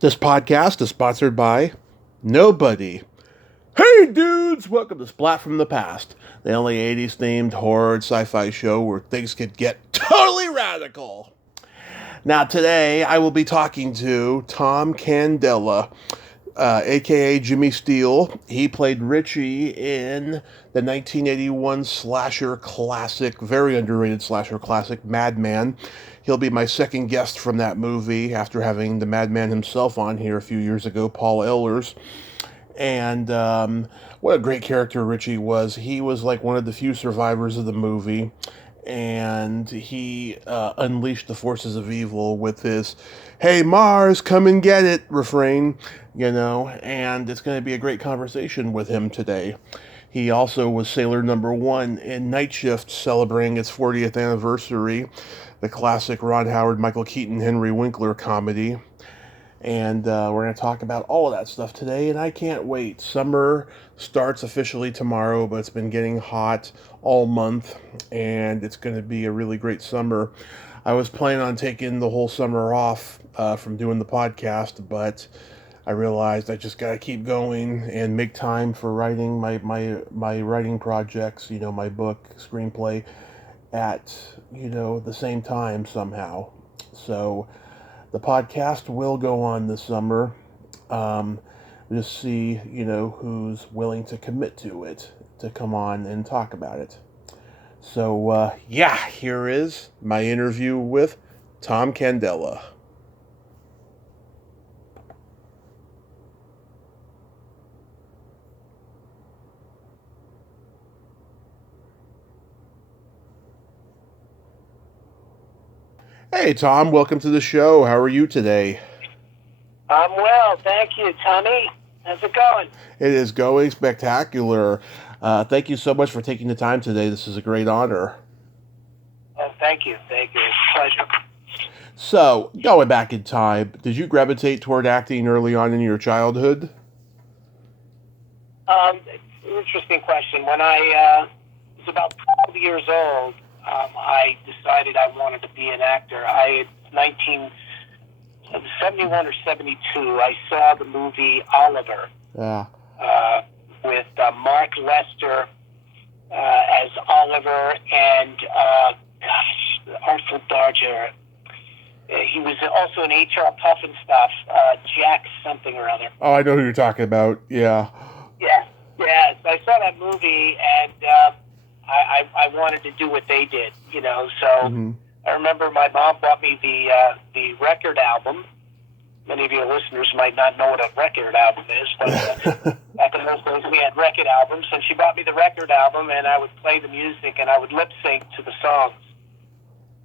This podcast is sponsored by nobody. Hey dudes, welcome to Splat from the Past, the only 80s themed horror and sci-fi show where things could get totally radical. Now today I will be talking to Tom Candela, aka Jimmy Steele. He played Richie in the 1981 slasher classic, very underrated slasher classic, Madman. He'll be my second guest from that movie after having the Madman himself on here a few years ago, Paul Ehlers. And what a great character Richie was. He was like one of the few survivors of the movie. And he unleashed the forces of evil with his "Hey Mars, come and get it" refrain, and it's going to be a great conversation with him today. He also was Sailor Number 1 in Night Shift, celebrating its 40th anniversary, the classic Ron Howard, Michael Keaton, Henry Winkler comedy. And we're going to talk about all of that stuff today, and I can't wait. Summer starts officially tomorrow, but it's been getting hot all month, and it's going to be a really great summer. I was planning on taking the whole summer off from doing the podcast, but I realized I just got to keep going and make time for writing my writing projects, my book, screenplay, at, the same time somehow. So the podcast will go on this summer. Just see, who's willing to commit to it, to come on and talk about it. So, here is my interview with Tom Candela. Hey, Tom, welcome to the show. How are you today? I'm well, thank you, Tommy. How's it going? It is going spectacular. Thank you so much for taking the time today. This is a great honor. Oh, thank you. It's a pleasure. So, going back in time, did you gravitate toward acting early on in your childhood? Interesting question. When I was about 12 years old, I decided I wanted to be an actor. I had 1971 or 72, I saw the movie Oliver. Yeah. With Mark Lester as Oliver and, Arthur Darger. He was also an HR Puff and stuff, Jack something or other. Oh, I know who you're talking about. Yeah. Yeah. So I saw that movie, and I wanted to do what they did, So Mm-hmm. I remember my mom bought me the record album. Many of your listeners might not know what a record album is, but back in those days we had record albums, and she bought me the record album, and I would play the music, and I would lip sync to the songs,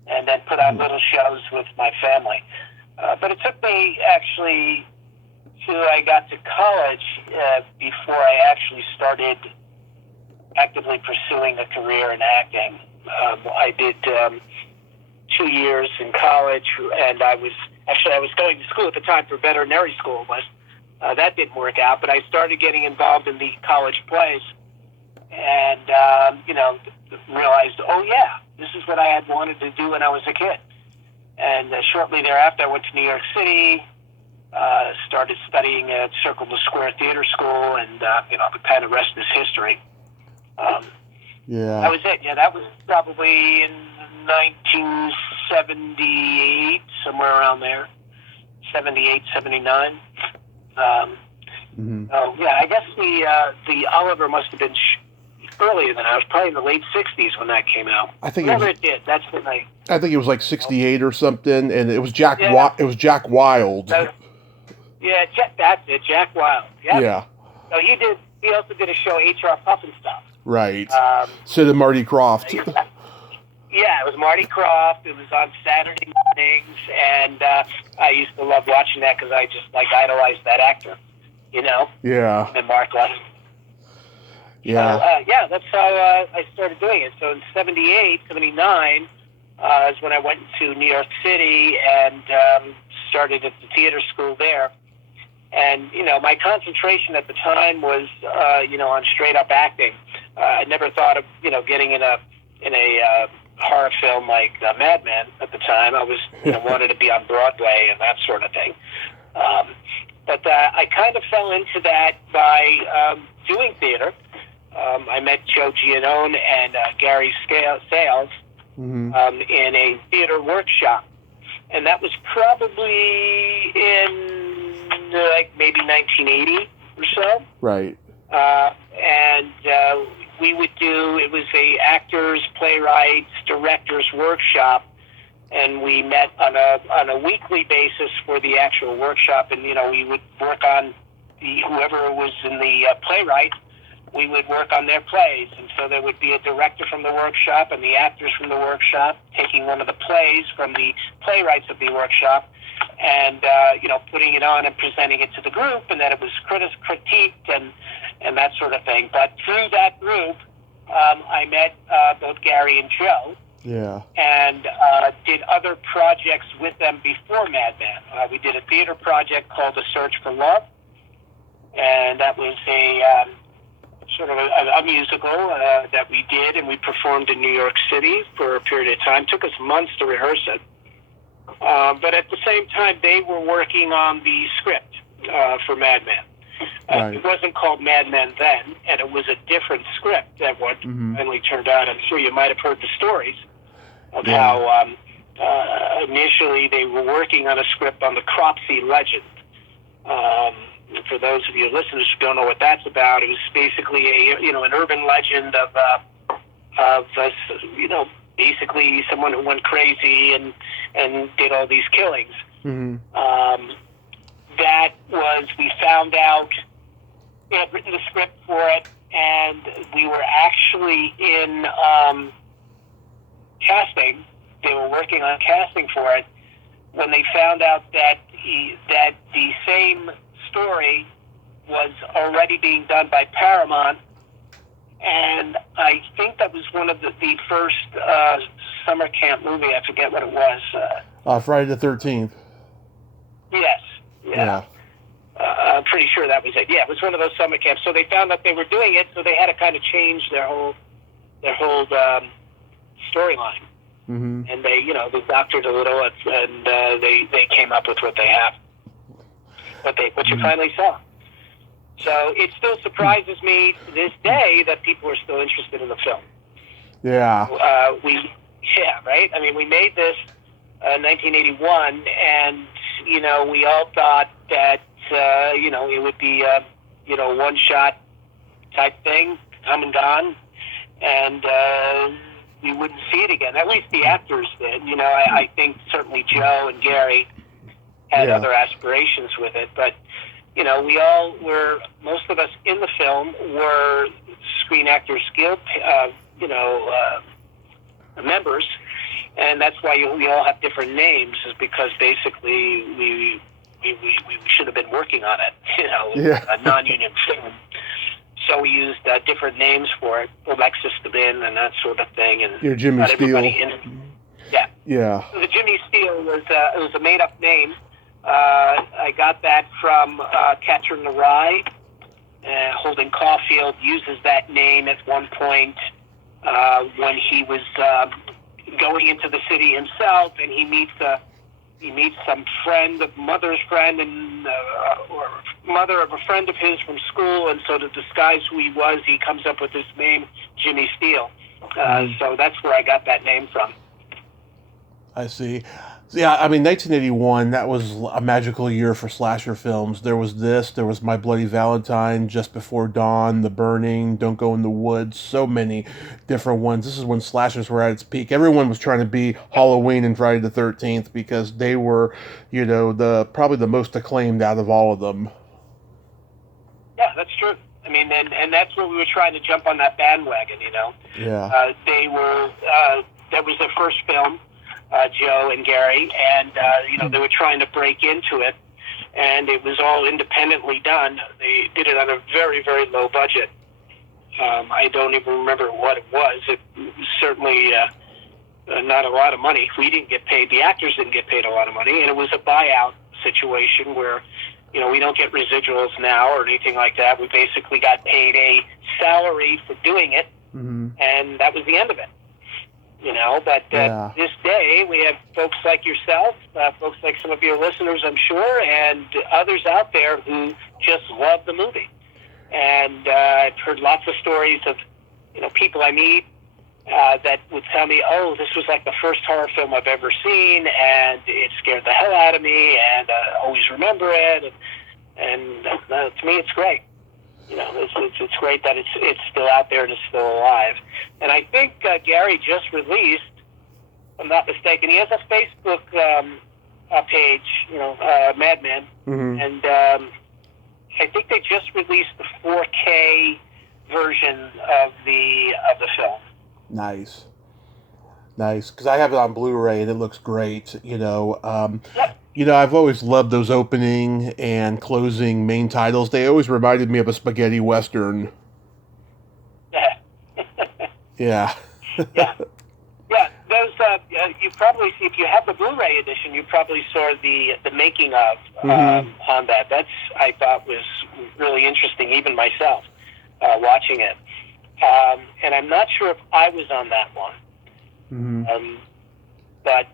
and then put on little shows with my family. But it took me actually till I got to college before I actually started actively pursuing a career in acting. I did 2 years in college, and I was going to school at the time for veterinary school, but that didn't work out. But I started getting involved in the college plays, and realized, oh yeah, this is what I had wanted to do when I was a kid. And shortly thereafter, I went to New York City, started studying at Circle the Square Theater School, and the kind of rest is history. Yeah. That was it. Yeah, that was probably in 1978, somewhere around there, 78, 79. Mm-hmm. Oh yeah, I guess the Oliver must have been earlier than I was, probably in the late 60s when that came out. I think it did. That's when I think it was like 68 or something, and it was Jack. Yeah. It was Jack Wild. that's it, Jack Wild. Yep. Yeah. So he also did a show, HR Puff and stuff. Right. So did Marty Croft. Yeah, it was Marty Croft. It was on Saturday mornings, and I used to love watching that because I just idolized that actor, Yeah. And Mark Lester. Yeah. So, that's how I started doing it. So in 78, 79 is when I went to New York City and started at the theater school there. And, my concentration at the time was, on straight up acting. I never thought of, getting in a horror film like Madman at the time. I was wanted to be on Broadway and that sort of thing. I kind of fell into that by doing theater. I met Joe Giannone and Gary Sales in a theater workshop. And that was probably in maybe 1980 or so. Right. And we would do, it was a actors, playwrights, directors workshop. And we met on a weekly basis for the actual workshop. And, we would work on whoever was in the playwright, we would work on their plays. And so there would be a director from the workshop and the actors from the workshop taking one of the plays from the playwrights of the workshop and, putting it on and presenting it to the group. And then it was critiqued and that sort of thing. But through that group, I met both Gary and Joe. Yeah. And did other projects with them before Madman. We did a theater project called The Search for Love. And that was a sort of a musical that we did, and we performed in New York City for a period of time. It took us months to rehearse it. But at the same time, they were working on the script for Madman. Right. It wasn't called Madman then, and it was a different script that what finally turned out. I'm sure you might have heard the stories of how initially they were working on a script on the Cropsey legend. For those of you listeners who don't know what that's about, it was basically an urban legend of basically someone who went crazy and did all these killings. That was, we found out they had written the script for it, and we were actually in casting. They were working on casting for it when they found out that the same story was already being done by Paramount, and I think that was one of the first summer camp movie. I forget what it was. Friday the 13th. Yes. Yeah. I'm pretty sure that was it. Yeah, it was one of those summer camps. So they found out they were doing it, so they had to kind of change their whole storyline. And they, they doctored a little, and they came up with what they have. What you finally saw. So it still surprises me to this day that people are still interested in the film. Yeah. Right? I mean, we made this in 1981, and, we all thought that, it would be a, one-shot type thing, come and gone, and we wouldn't see it again. At least the actors did. I think certainly Joe and Gary had other aspirations with it, but we all were, most of us in the film were Screen Actors Guild members, and that's why we all have different names, is because basically we should have been working on it, a non-union film. So we used different names for it, Alexis Devin and that sort of thing, and you're Jimmy Steele. Yeah. So the Jimmy Steele was it was a made-up name. I got that from Catcher in the Rye. Holden Caulfield uses that name at one point when he was going into the city himself, and he meets some friend of mother's friend and or mother of a friend of his from school, and so to disguise who he was, he comes up with this name, Jimmy Steele. So that's where I got that name from. I see. Yeah, I mean, 1981, that was a magical year for slasher films. There was this, there was My Bloody Valentine, Just Before Dawn, The Burning, Don't Go in the Woods, so many different ones. This is when slashers were at its peak. Everyone was trying to be Halloween and Friday the 13th because they were, probably the most acclaimed out of all of them. Yeah, that's true. I mean, and that's where we were trying to jump on that bandwagon, Yeah. They were, that was their first film. Joe and Gary, and they were trying to break into it, and it was all independently done. They did it on a very, very low budget. I don't even remember what it was. It was certainly not a lot of money. We didn't get paid. The actors didn't get paid a lot of money, and it was a buyout situation where, we don't get residuals now or anything like that. We basically got paid a salary for doing it, and that was the end of it. But Yeah. this day we have folks like yourself, folks like some of your listeners, I'm sure, and others out there who just love the movie. And I've heard lots of stories of, people I meet that would tell me, oh, this was like the first horror film I've ever seen, and it scared the hell out of me, and I always remember it. And to me, it's great. It's great that it's still out there and it's still alive. And I think Gary just released, if I'm not mistaken, he has a Facebook page, Madman, Mm-hmm. and I think they just released the 4K version of the film. Nice. Because I have it on Blu-ray and it looks great. Yep. I've always loved those opening and closing main titles. They always reminded me of a spaghetti western. Yeah. Yeah. Yeah. Yeah. Those you probably see, if you have the Blu-ray edition, you probably saw the making of on that. That's, I thought, was really interesting, even myself watching it. And I'm not sure if I was on that one. Mm-hmm. But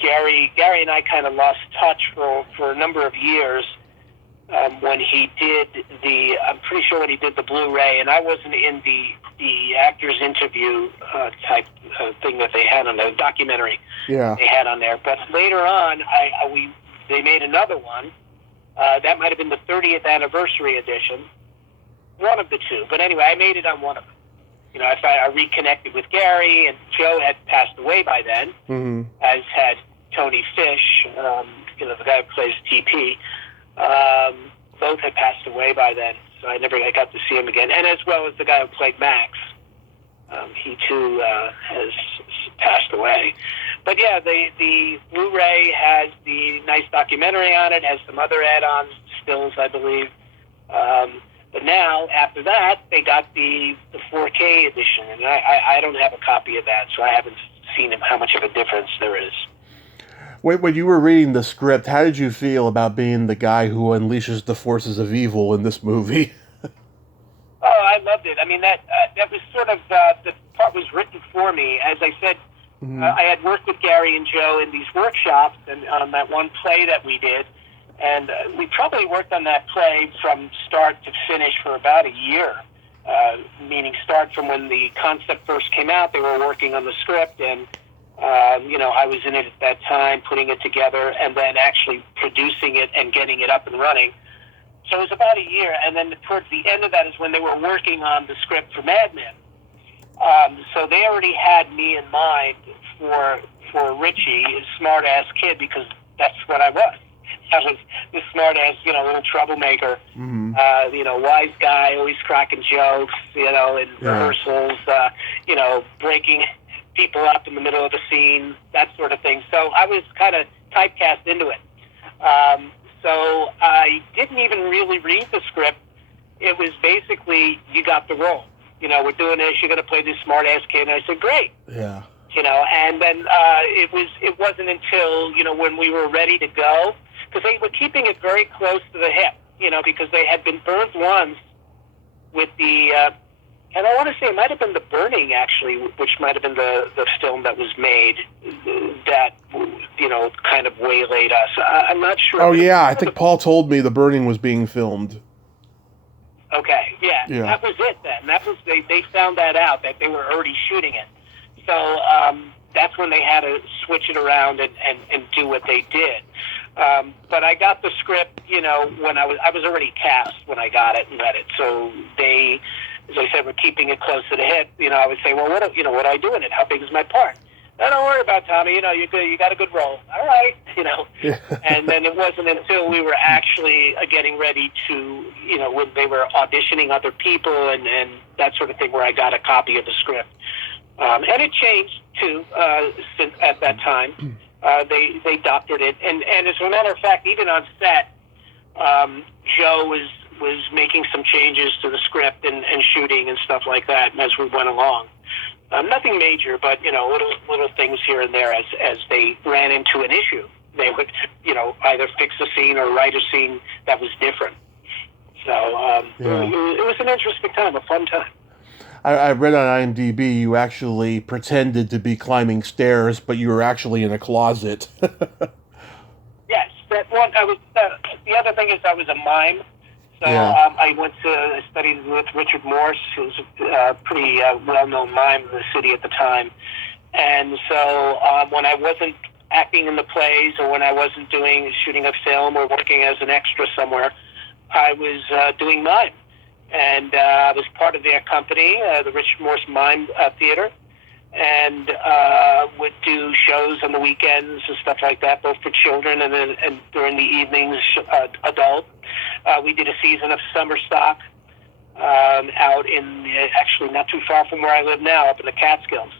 Gary and I kind of lost touch for a number of years when he did I'm pretty sure when he did the Blu-ray, and I wasn't in the actor's interview type thing that they had on the documentary. Yeah. They had on there. But later on, they made another one. That might have been the 30th anniversary edition. One of the two. But anyway, I made it on one of them. I reconnected with Gary, and Joe had passed away by then, as had Tony Fish, the guy who plays TP. Both had passed away by then, so I got to see him again. And as well as the guy who played Max. He too has passed away. But yeah, the Blu-ray has the nice documentary on it, has some other add-ons, stills, I believe. But now, after that, they got the 4K edition, and I don't have a copy of that, so I haven't seen how much of a difference there is. When you were reading the script, how did you feel about being the guy who unleashes the forces of evil in this movie? Oh, I loved it. I mean, that was sort of, the part was written for me. As I said, I had worked with Gary and Joe in these workshops and on that one play that we did. And we probably worked on that play from start to finish for about a year, meaning start from when the concept first came out. They were working on the script, and, I was in it at that time, putting it together, and then actually producing it and getting it up and running. So it was about a year, and then towards the end of that is when they were working on the script for Madman. So they already had me in mind for Richie, a smart-ass kid, because that's what I was. I was the smart-ass, little troublemaker, wise guy, always cracking jokes, in rehearsals, breaking people up in the middle of a scene, that sort of thing. So I was kind of typecast into it. So I didn't even really read the script. It was basically, you got the role. We're doing this, you're going to play this smart-ass kid. And I said, great. Yeah. And then it wasn't until, when we were ready to go, because they were keeping it very close to the hip, because they had been burned once with the, and I want to say it might have been The Burning, actually, which might have been the film that was made that, kind of waylaid us. I'm not sure. Oh, yeah, I think Paul told me The Burning was being filmed. Okay, yeah. That was it then. That was they found that out, that they were already shooting it. So that's when they had to switch it around and do what they did. But I got the script, when I was already cast when I got it and read it. So they, as I said, were keeping it close to the hip. I would say, well, what do I do in it? How big is my part? No, don't worry about it, Tommy. You're good. You got a good role. All right. And then it wasn't until we were actually getting ready to, when they were auditioning other people and that sort of thing, where I got a copy of the script. And it changed too since at that time. They doctored it, and as a matter of fact, even on set, Joe was making some changes to the script and shooting and stuff like that as we went along. Nothing major, but little things here and there as they ran into an issue. They would either fix a scene or write a scene that was different. So it was an interesting time, a fun time. I read on IMDb you actually pretended to be climbing stairs, but you were actually in a closet. Yes, that one. I was. The other thing is I was a mime. So Yeah. I went to study with Richard Morse, who's a pretty well-known mime in the city at the time. And so when I wasn't acting in the plays, or when I wasn't shooting a film or working as an extra somewhere, I was doing mime. And I was part of their company, the Richard Morse Mime Theater, and would do shows on the weekends and stuff like that, both for children and during the evenings, adult. We did a season of Summer Stock out in actually not too far from where I live now, up in the Catskills.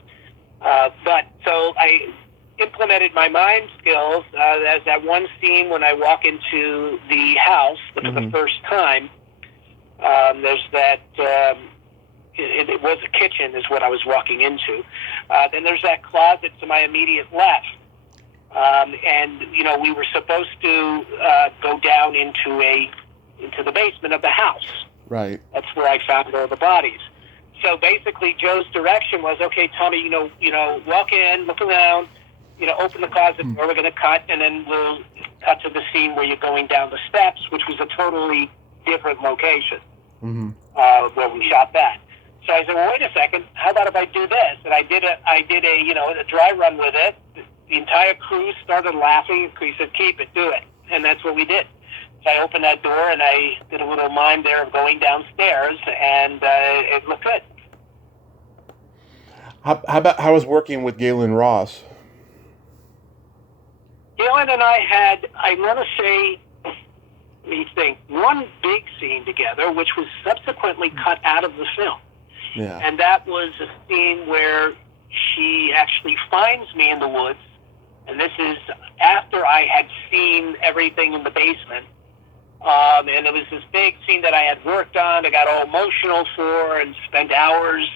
But so I implemented my mime skills as that one scene when I walk into the house for the first time. There's that. It was a kitchen, is what I was walking into. Then there's that closet to my immediate left. And we were supposed to go down into the basement of the house. Right. That's where I found all the bodies. So basically, Joe's direction was, okay, Tommy, walk in, look around, open the closet door. We're going to cut, and then we'll cut to the scene where you're going down the steps, which was a totally different location where we shot that. So I said, well, wait a second. How about if I do this? And I did a dry run with it. The entire crew started laughing. He said, keep it, do it. And that's what we did. So I opened that door, and I did a little mime there of going downstairs, and it looked good. How was working with Galen Ross? Galen and I had, I want to say, let me think, one big scene together, which was subsequently cut out of the film. Yeah. And that was a scene where she actually finds me in the woods, and this is after I had seen everything in the basement. And it was this big scene that I had worked on, I got all emotional for, and spent hours,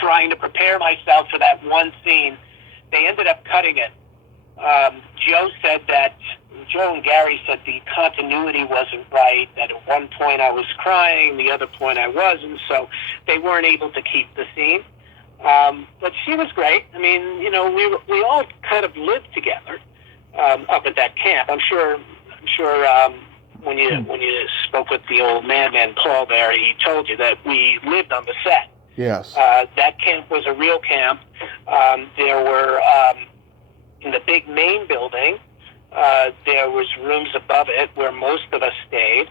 trying to prepare myself for that one scene. They ended up cutting it. Joe and Gary said the continuity wasn't right, that at one point I was crying, the other point I wasn't, so they weren't able to keep the scene. But she was great. I mean, we all kind of lived together up at that camp. I'm sure when you spoke with the old Madman Paul there, he told you that we lived on the set. Yes. That camp was a real camp. There were in the big main building. There was rooms above it where most of us stayed,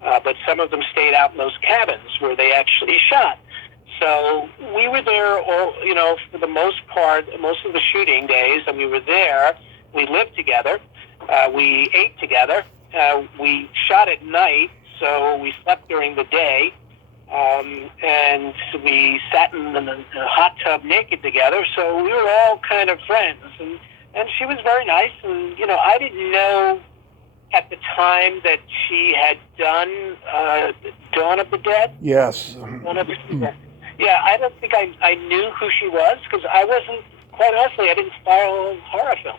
but some of them stayed out in those cabins where they actually shot. So we were there all, for the most part, most of the shooting days, and we were there. We lived together. We ate together. We shot at night, so we slept during the day. And we sat in the hot tub naked together, so we were all kind of friends. And she was very nice, and, I didn't know at the time that she had done Dawn of the Dead. Yes. Dawn of the Dead. Yeah, I don't think I knew who she was, because I wasn't, quite honestly, I didn't follow horror films.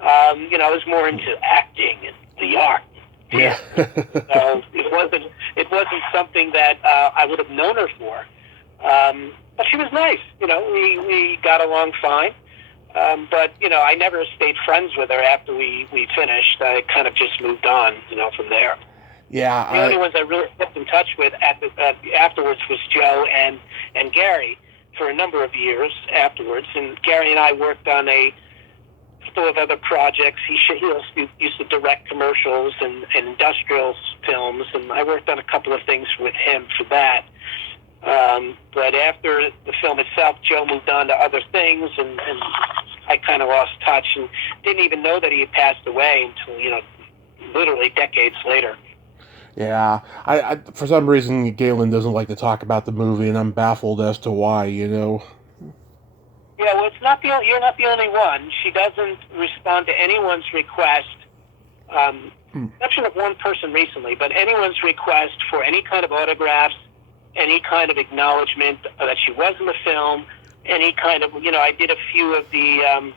I was more into acting and the art. Yeah. So it wasn't something that I would have known her for. But she was nice. We got along fine. But I never stayed friends with her after we finished. I kind of just moved on, from there. Yeah. The only ones I really kept in touch with afterwards was Joe and Gary for a number of years afterwards. And Gary and I worked on a couple of other projects. He used to direct commercials and industrial films, and I worked on a couple of things with him for that. But after the film itself, Joe moved on to other things, and I kind of lost touch and didn't even know that he had passed away until, literally decades later. Yeah. I for some reason, Galen doesn't like to talk about the movie, and I'm baffled as to why, Yeah, well, you're not the only one. She doesn't respond to anyone's request, exception of one person recently, but anyone's request for any kind of autographs, any kind of acknowledgement that she was in the film, any kind of, I did a few of the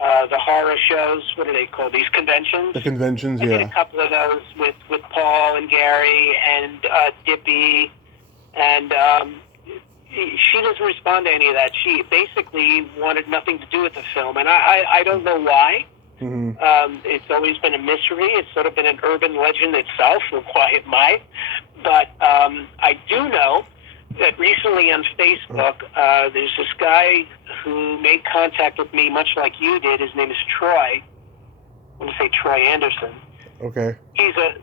horror shows. What are they called? These conventions? The conventions, I did a couple of those with Paul and Gary and Dippy, and she doesn't respond to any of that. She basically wanted nothing to do with the film, and I don't know why. Mm-hmm. It's always been a mystery. It's sort of been an urban legend itself, or why it might. But I do know that recently on Facebook, there's this guy who made contact with me, much like you did. His name is Troy. I want to say Troy Anderson. Okay. He's a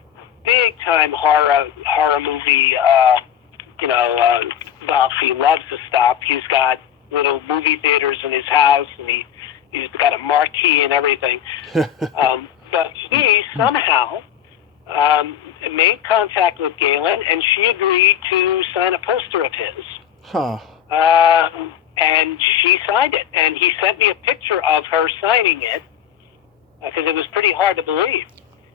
big-time horror movie, buff. He loves to stop. He's got little movie theaters in his house, and he's got a marquee and everything. But he somehow made contact with Galen, and she agreed to sign a poster of his. Huh. And she signed it, and he sent me a picture of her signing it, because it was pretty hard to believe.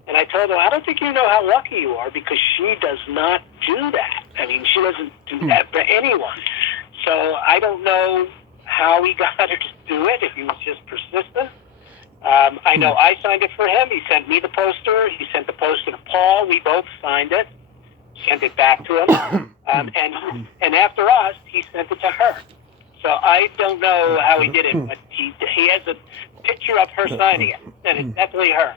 And I told her, I don't think you know how lucky you are, because she does not do that. I mean, she doesn't do that for anyone. So I don't know how he got her to do it, if he was just persistent. I know I signed it for him. He sent me the poster. He sent the poster to Paul. We both signed it, sent it back to him. And after us, he sent it to her. So I don't know how he did it, but he has a picture of her signing it, and it's definitely her.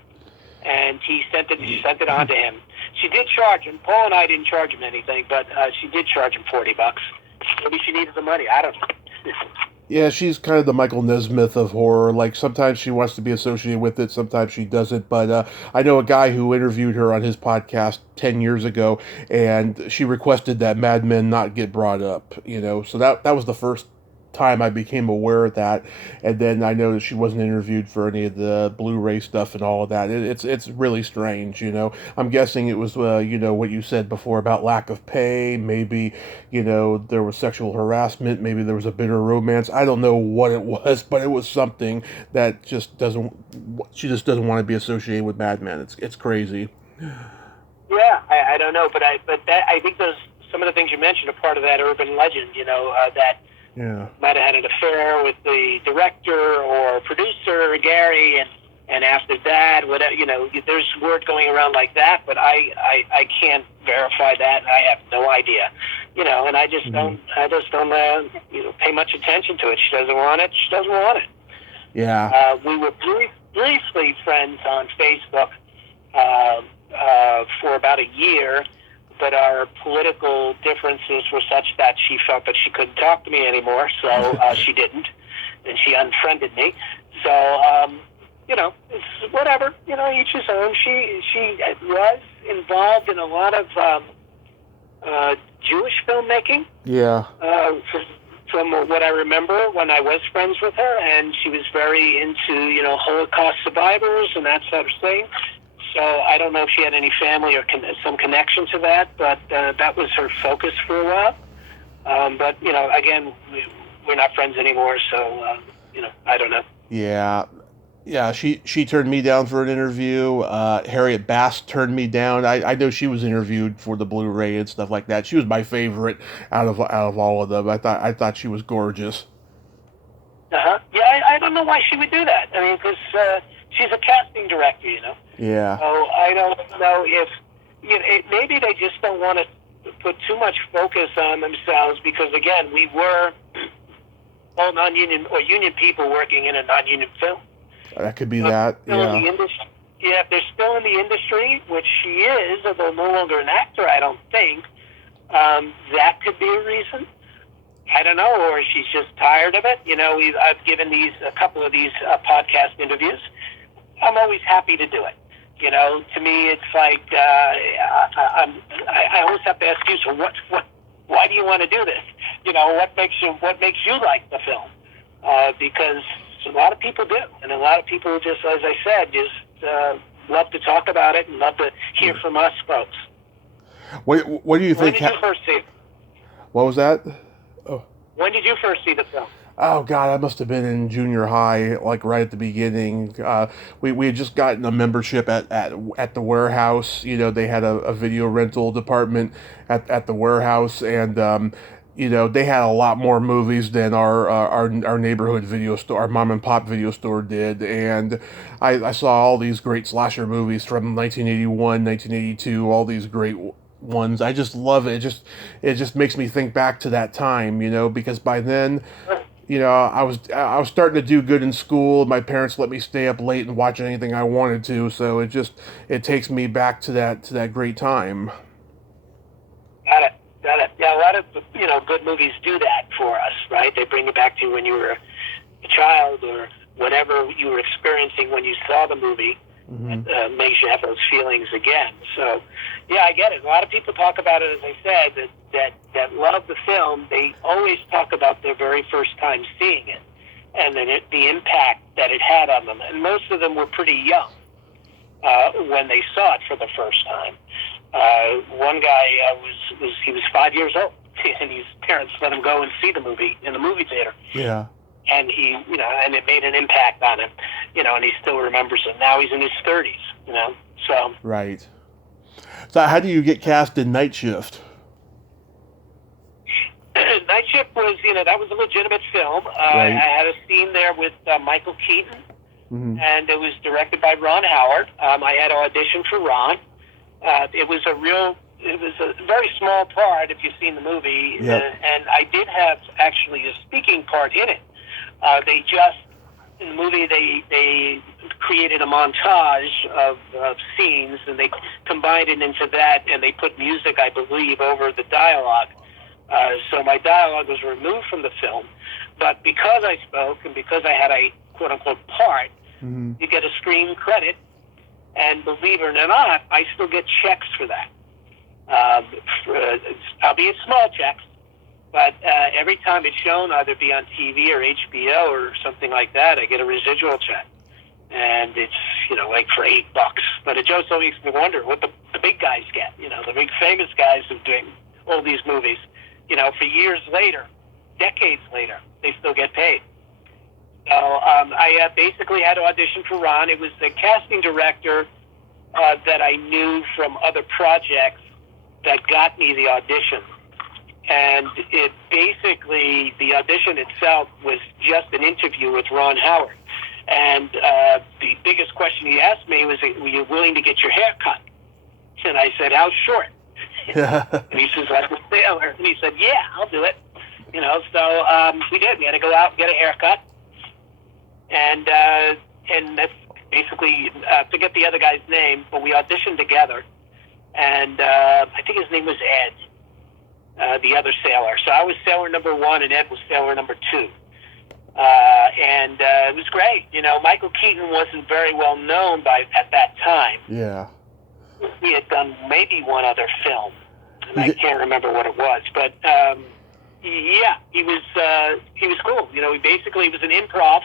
And she sent it on to him. She did charge him. Paul and I didn't charge him anything, but she did charge him $40. Maybe she needed the money. I don't know. Yeah, she's kind of the Michael Nesmith of horror. Like, sometimes she wants to be associated with it, sometimes she doesn't. But I know a guy who interviewed her on his podcast 10 years ago, and she requested that Madman not get brought up, So that was the first time I became aware of that. And then I know that she wasn't interviewed for any of the Blu-ray stuff and all of that. It's really strange, I'm guessing it was, what you said before about lack of pay. Maybe, there was sexual harassment. Maybe there was a bitter romance. I don't know what it was, but it was something that she just doesn't want to be associated with Madman. It's crazy. Yeah, I don't know, but I think some of the things you mentioned are part of that urban legend, that might have had an affair with the director or producer, Gary, and after that, whatever, there's word going around like that, but I can't verify that, and I have no idea, and I just don't pay much attention to it. She doesn't want it. She doesn't want it. Yeah. We were briefly friends on Facebook for about a year, but our political differences were such that she felt that she couldn't talk to me anymore, so she didn't, and she unfriended me. So, it's whatever, each his own. She was involved in a lot of Jewish filmmaking. Yeah. From what I remember when I was friends with her, and she was very into, Holocaust survivors and that sort of thing. So I don't know if she had any family or some connection to that, but that was her focus for a while. But, again, we're not friends anymore, so, I don't know. Yeah. Yeah, she turned me down for an interview. Harriet Bass turned me down. I know she was interviewed for the Blu-ray and stuff like that. She was my favorite out of all of them. I thought she was gorgeous. Yeah, I don't know why she would do that. I mean, because she's a casting director, Yeah. So I don't know if maybe they just don't want to put too much focus on themselves, because again, we were all non-union or union people working in a non-union film. That could be that. Yeah. If they're still in the industry, which she is, although no longer an actor, I don't think, that could be a reason. I don't know, or she's just tired of it. I've given a couple of these podcast interviews. I'm always happy to do it. To me, it's like I always have to ask you. So, why do you want to do this? What makes you like the film? Because a lot of people do, and a lot of people just, as I said, just love to talk about it and love to hear from us folks. What do you think? When did you first see it? What was that? Oh. When did you first see the film? Oh God, I must have been in junior high, like right at the beginning. We had just gotten a membership at the warehouse. They had a video rental department at the warehouse, and they had a lot more movies than our neighborhood video store, our mom and pop video store did. And I saw all these great slasher movies from 1981, 1982, all these great ones. I just love it. It just makes me think back to that time, because by then, I was starting to do good in school. My parents let me stay up late and watch anything I wanted to, so it takes me back to that great time. Got it. Got it. Yeah, a lot of good movies do that for us, right? They bring it back to when you were a child or whatever you were experiencing when you saw the movie. Mm-hmm. Makes you have those feelings again. So, yeah, I get it. A lot of people talk about it, as I said, that love the film. They always talk about their very first time seeing it, and then the impact that it had on them. And most of them were pretty young when they saw it for the first time. One guy was 5 years old, and his parents let him go and see the movie in the movie theater. Yeah. And and it made an impact on him, and he still remembers it. Now he's in his 30s, so. Right. So how do you get cast in Night Shift? Night Shift was, that was a legitimate film. Right. I had a scene there with Michael Keaton, Mm-hmm. and it was directed by Ron Howard. I had auditioned for Ron. It was a very small part, if you've seen the movie, Yep. And I did have actually a speaking part in it. In the movie, they created a montage of scenes, and they combined it into that, and they put music, I believe, over the dialogue. So my dialogue was removed from the film, but because I spoke and because I had a quote-unquote part, Mm-hmm. you get a screen credit, and believe it or not, I still get checks for that. Albeit small checks, but every time it's shown, either be on TV or HBO or something like that, I get a residual check. And it's, like for $8. But it just always makes me wonder what the big guys get, the big famous guys who are doing all these movies, for years later, decades later, they still get paid. So I basically had to audition for Ron. It was the casting director that I knew from other projects that got me the audition. And the audition itself was just an interview with Ron Howard. And the biggest question he asked me was, were you willing to get your hair cut? And I said, how short? And he says, like a sailor. And he said, yeah, I'll do it. So we did. We had to go out and get a haircut. And that's basically, I forget the other guy's name, but we auditioned together. And I think his name was Ed, the other sailor. So I was sailor number 1, and Ed was sailor number 2. And it was great. Michael Keaton wasn't very well known at that time. Yeah. He had done maybe one other film, and I can't remember what it was. But yeah, he was cool. It was an improv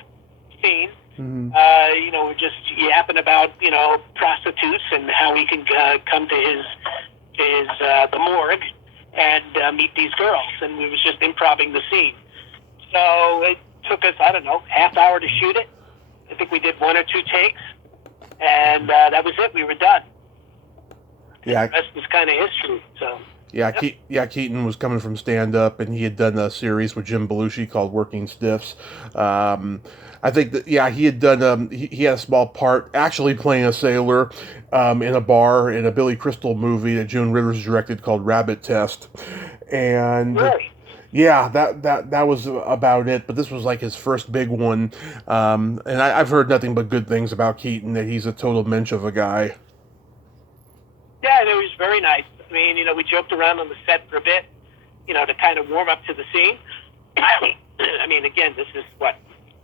scene. Mm-hmm. We're just yapping about prostitutes and how he can come to his the morgue and meet these girls, and we was just improvising the scene. So it took us, I don't know, half hour to shoot it. I think we did 1 or 2 takes, and that was it. We were done. Yeah. And the rest was kind of history. So. Yeah, Keaton was coming from stand-up, and he had done a series with Jim Belushi called Working Stiffs. I think that, he had done, he had a small part actually playing a sailor in a bar in a Billy Crystal movie that Joan Rivers directed called Rabbit Test. And really? Yeah, that was about it, but this was like his first big one. And I've heard nothing but good things about Keaton, that he's a total mensch of a guy. Yeah, it was very nice. I mean, we joked around on the set for a bit, to kind of warm up to the scene. I mean, again, this is,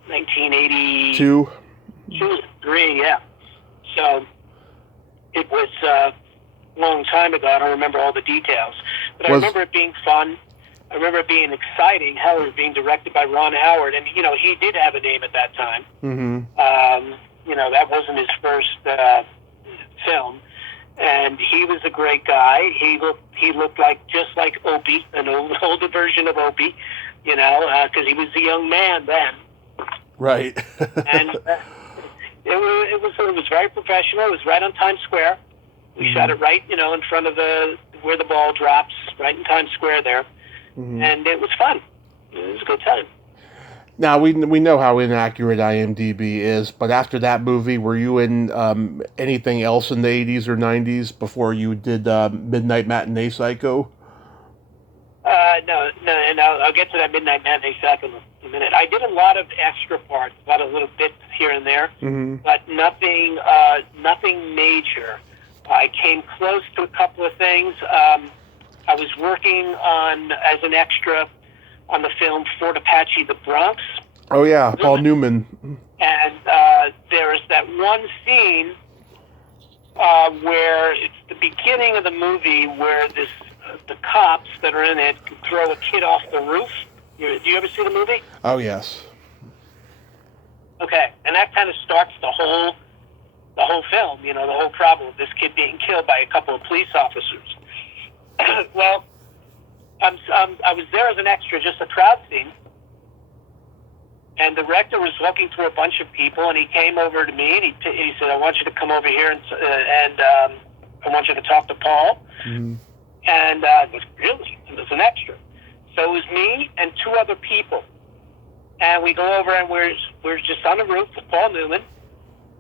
1982? 3, yeah. So it was a long time ago. I don't remember all the details. But I remember it being fun. I remember it being exciting. Hell, it was being directed by Ron Howard. And, he did have a name at that time. Mm-hmm. That wasn't his first film. And he was a great guy. He looked just like Opie, an older version of Opie, because he was a young man then. Right. And it was very professional. It was right on Times Square. We shot it right, in front of where the ball drops, right in Times Square there. And it was fun. It was a good time. Now we know how inaccurate IMDb is, but after that movie, were you in anything else in the 80s or 90s before you did Midnight Matinee Psycho? No, and I'll get to that Midnight Matinee Psycho in a minute. I did a lot of extra parts, a lot of little bits here and there, but nothing major. I came close to a couple of things. I was working on as an extra on the film Fort Apache, The Bronx. Oh yeah, Paul Newman. And there is that one scene where it's the beginning of the movie where the cops that are in it throw a kid off the roof. Do you ever see the movie? Oh yes. Okay, and that kind of starts the whole film. The whole problem of this kid being killed by a couple of police officers. Well, I was there as an extra, just a crowd scene, and the director was walking through a bunch of people, and he came over to me, and he said, "I want you to come over here, and I want you to talk to Paul." Mm-hmm. And I was really, it was an extra. So it was me and two other people, and we go over, and we're just on the roof with Paul Newman.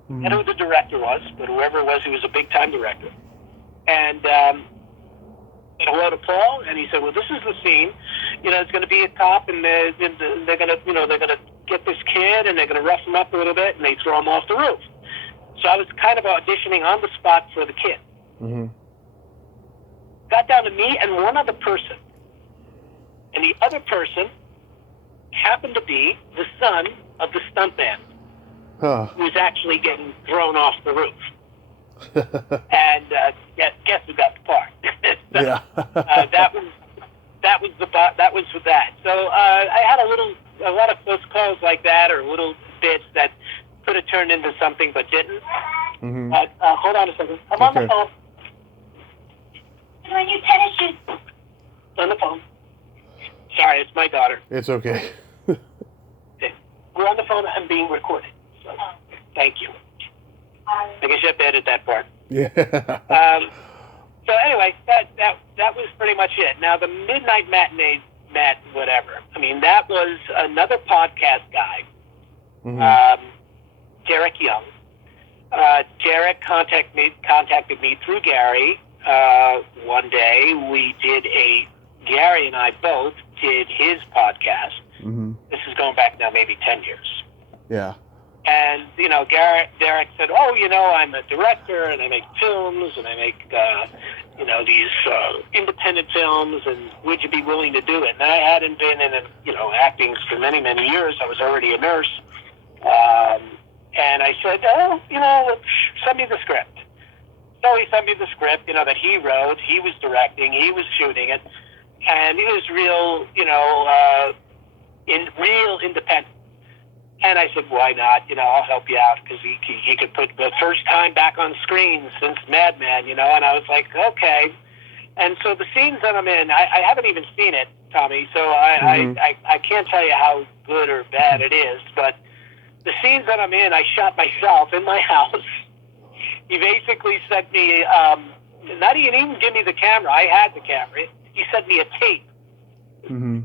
I don't know who the director was, but whoever it was, he was a big time director. And hello to Paul, and he said, "Well, this is the scene. It's going to be a cop, and they're going to get this kid, and they're going to rough him up a little bit, and they throw him off the roof." So I was kind of auditioning on the spot for the kid. Mm-hmm. Got down to me and one other person, and the other person happened to be the son of the stuntman, who was actually getting thrown off the roof. And guess who got the part? So, yeah. that was with that. So I had a lot of close calls like that, or little bits that could have turned into something but didn't. Mm-hmm. Hold on a second. I'm on the phone. On your tennis shoes. On the phone. Sorry, it's my daughter. It's okay. We're on the phone. I'm being recorded. So, thank you. I guess you have to edit that part. Yeah. So anyway, that was pretty much it. Now the Midnight Matinee, whatever. I mean, that was another podcast guy, Derek Young. Derek contacted me through Gary. One day Gary and I both did his podcast. Mm-hmm. This is going back now maybe 10 years. Yeah. And, Derek said, I'm a director, and I make films, and I make, these independent films, and would you be willing to do it? And I hadn't been in, acting for many, many years. I was already a nurse. And I said, send me the script. So he sent me the script, that he wrote, he was directing, he was shooting it, and he was real, real independent. And I said, why not? I'll help you out, because he could put the first time back on screen since Madman, and I was like, okay. And so the scenes that I'm in, I haven't even seen it, Tommy, so I can't tell you how good or bad it is, but the scenes that I'm in, I shot myself in my house. He basically sent me, not even give me the camera, I had the camera. He sent me a tape,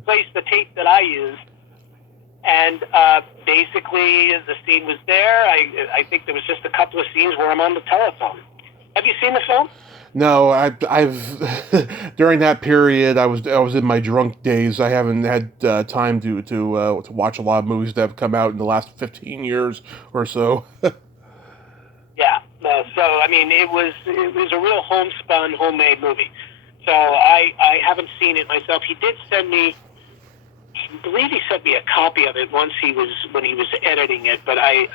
placed the tape that I used, and basically the scene was there. I think there was just a couple of scenes where I'm on the telephone. Have you seen the film? No, I've during that period I was in my drunk days. I haven't had time to watch a lot of movies that have come out in the last 15 years or so. Yeah. So I mean, it was a real homespun, homemade movie. So I haven't seen it myself. He did send me, I believe he sent me a copy of it when he was editing it, but I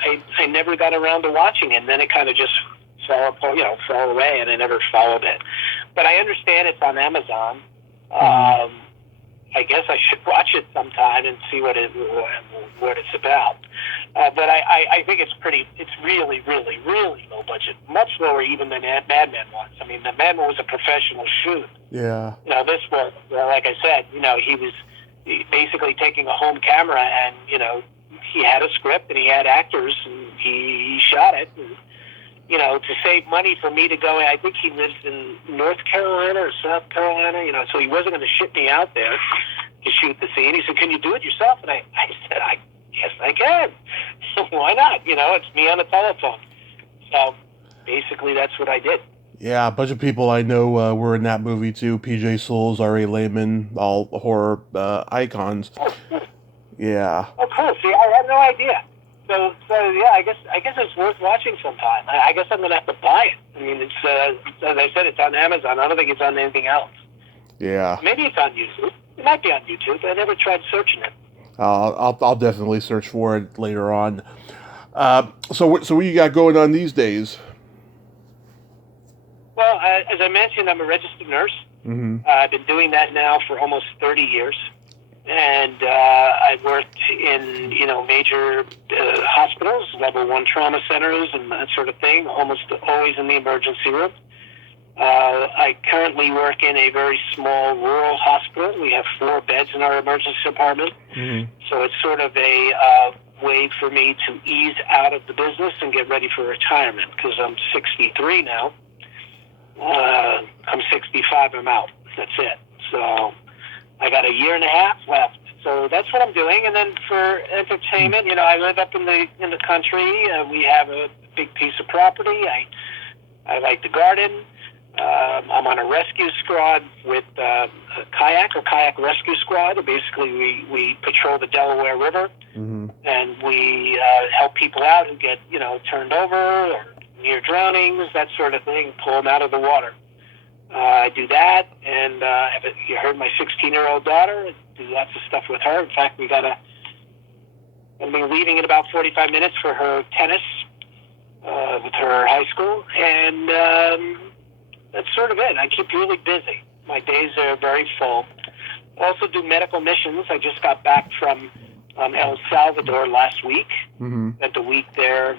never got around to watching it. And then it kind of just fell away, and I never followed it. But I understand it's on Amazon. I guess I should watch it sometime and see what it's about. But I think it's really, really, really low budget, much lower even than Madman was. I mean, the Madman was a professional shoot. Yeah. This was, like I said, he was basically taking a home camera, and he had a script and he had actors, and he shot it. And, to save money for me to go, I think he lives in North Carolina or South Carolina, so he wasn't going to ship me out there to shoot the scene. He said, "Can you do it yourself?" And I said, guess I can. Why not? You know, it's me on the telephone. So basically, that's what I did. Yeah, a bunch of people I know were in that movie too. P.J. Souls, R.A. Lehman, all horror icons. Yeah. Oh, cool. See, I had no idea. So yeah, I guess it's worth watching sometime. I guess I'm gonna have to buy it. I mean, it's as I said, it's on Amazon. I don't think it's on anything else. Yeah. Maybe it's on YouTube. It might be on YouTube. I never tried searching it. I'll definitely search for it later on. So what you got going on these days? Well, as I mentioned, I'm a registered nurse. Mm-hmm. I've been doing that now for almost 30 years. And I worked in, major hospitals, level 1 trauma centers and that sort of thing, almost always in the emergency room. I currently work in a very small rural hospital. We have 4 beds in our emergency department. Mm-hmm. So it's sort of a way for me to ease out of the business and get ready for retirement because I'm 63 now. I'm 65, I'm out. That's it. So I got a year and a half left. So that's what I'm doing. And then for entertainment, I live up in the country. We have a big piece of property. I like to garden. I'm on a rescue squad with a kayak rescue squad. Basically, we patrol the Delaware River, Mm-hmm. and we help people out who get, turned over or near drownings, that sort of thing, pull them out of the water. I do that, and you heard my 16-year-old daughter. I do lots of stuff with her. In fact, I'll be leaving in about 45 minutes for her tennis with her high school, and that's sort of it. I keep really busy. My days are very full. Also do medical missions. I just got back from El Salvador last week. Mm-hmm. Spent a week there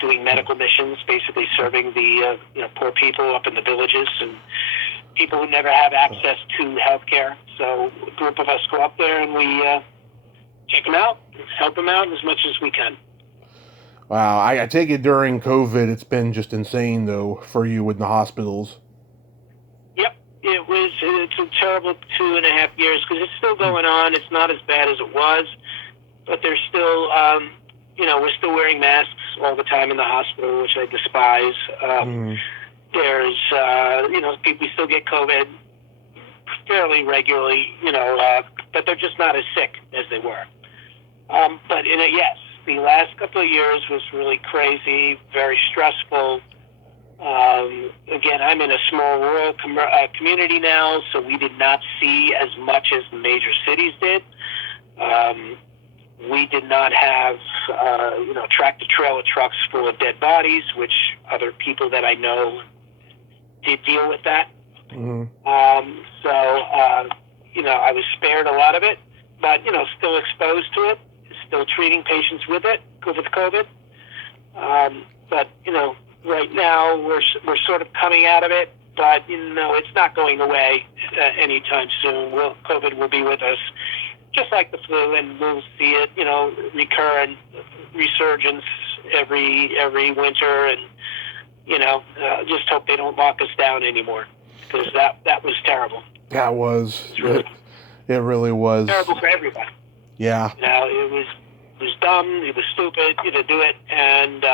doing medical missions, basically serving the poor people up in the villages and people who never have access to health care. So a group of us go up there and we check them out, help them out as much as we can. Wow, I take it during COVID, it's been just insane though for you in the hospitals. Yep, it's a terrible 2.5 years because it's still going on. It's not as bad as it was, but there's still, we're still wearing masks all the time in the hospital, which I despise. There's, people still get COVID fairly regularly, but they're just not as sick as they were. But yes, the last couple of years was really crazy, very stressful. Again, I'm in a small rural community now, so we did not see as much as the major cities did. We did not have, tractor-trailer trucks full of dead bodies, which other people that I know did deal with that. Mm-hmm. I was spared a lot of it, but, still exposed to it, still treating patients with it, with COVID. But, right now we're sort of coming out of it, but, it's not going away anytime soon. COVID will be with us, just like the flu, and we'll see it, recurrent resurgence every winter, and, just hope they don't lock us down anymore, because that was terrible. That was. It really was. Terrible for everybody. Yeah. It was dumb, it was stupid, to do it, and,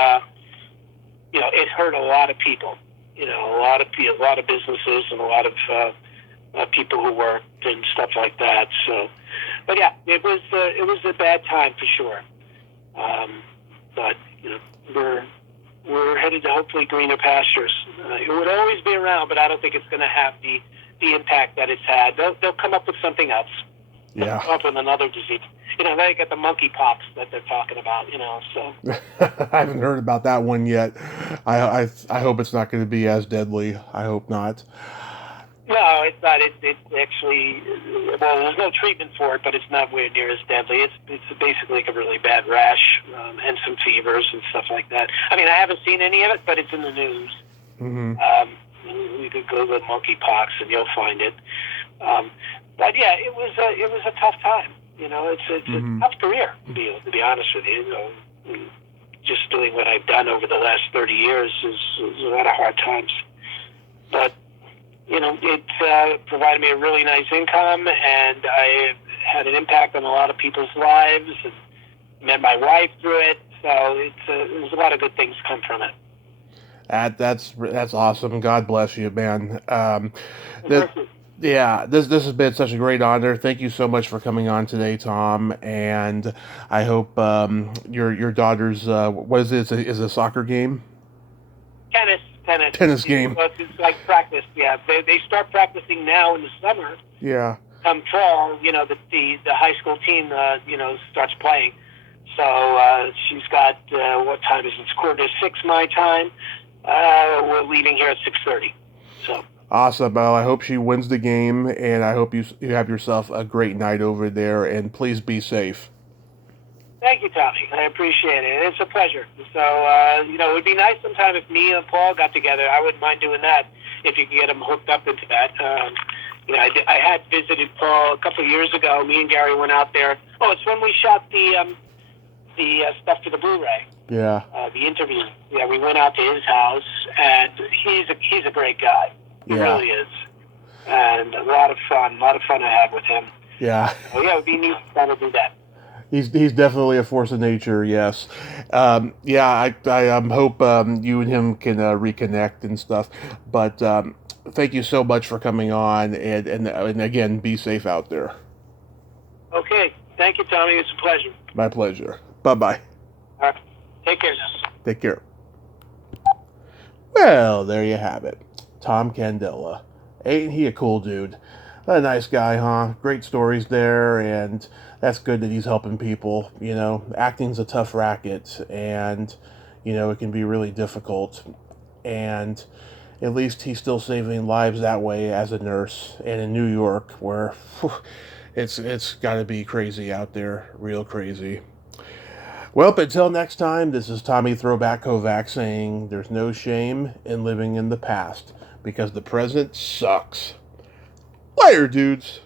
it hurt a lot of people, a lot of businesses and a lot of people who worked and stuff like that. So, but yeah, it was a bad time for sure. But we're headed to hopefully greener pastures. It would always be around, but I don't think it's going to have the impact that it's had. They'll come up with something else. Yeah. Come up with another disease. They got the monkeypox that they're talking about. So. I haven't heard about that one yet. I hope it's not going to be as deadly. I hope not. No, it's not. It's actually, there's no treatment for it, but it's not nowhere near as deadly. It's basically like a really bad rash and some fevers and stuff like that. I mean, I haven't seen any of it, but it's in the news. Mm-hmm. You could Google monkeypox and you'll find it. But yeah, it was a tough time. It's Mm-hmm. a tough career, to be honest with you. Just doing what I've done over the last 30 years is a lot of hard times. But it provided me a really nice income, and I had an impact on a lot of people's lives. And Met my wife through it. So there's a lot of good things come from it. That's awesome. God bless you, man. That, yeah, this has been such a great honor. Thank you so much for coming on today, Tom. And I hope your daughter's what is it? Is it a soccer game? Tennis game. It's like practice. Yeah, they start practicing now in the summer. Yeah. Come fall, the high school team starts playing. So she's got what time is it? It's 5:45 my time. We're leaving here at 6:30. So. Awesome. Well, I hope she wins the game, and I hope you have yourself a great night over there. And please be safe. Thank you, Tommy. I appreciate it. It's a pleasure. So, it would be nice sometime if me and Paul got together. I wouldn't mind doing that if you could get him hooked up into that. I had visited Paul a couple of years ago. Me and Gary went out there. Oh, it's when we shot the stuff for the Blu-ray. Yeah. The interview. Yeah, we went out to his house, and he's a great guy. He really is. And a lot of fun I had with him. Yeah. So, yeah, it would be neat to kind of do that. He's definitely a force of nature, yes. I hope you and him can reconnect and stuff. But thank you so much for coming on, and again, be safe out there. Okay. Thank you, Tommy. It's a pleasure. My pleasure. Bye-bye. All right. Take care now. Take care. Well, there you have it. Tom Candela. Ain't he a cool dude? A nice guy, huh? Great stories there, and that's good that he's helping people. Acting's a tough racket, and, it can be really difficult. And at least he's still saving lives that way as a nurse. And in New York, where it's got to be crazy out there, real crazy. Well, until next time, this is Tommy Throwback Kovac saying there's no shame in living in the past because the present sucks. Later, dudes.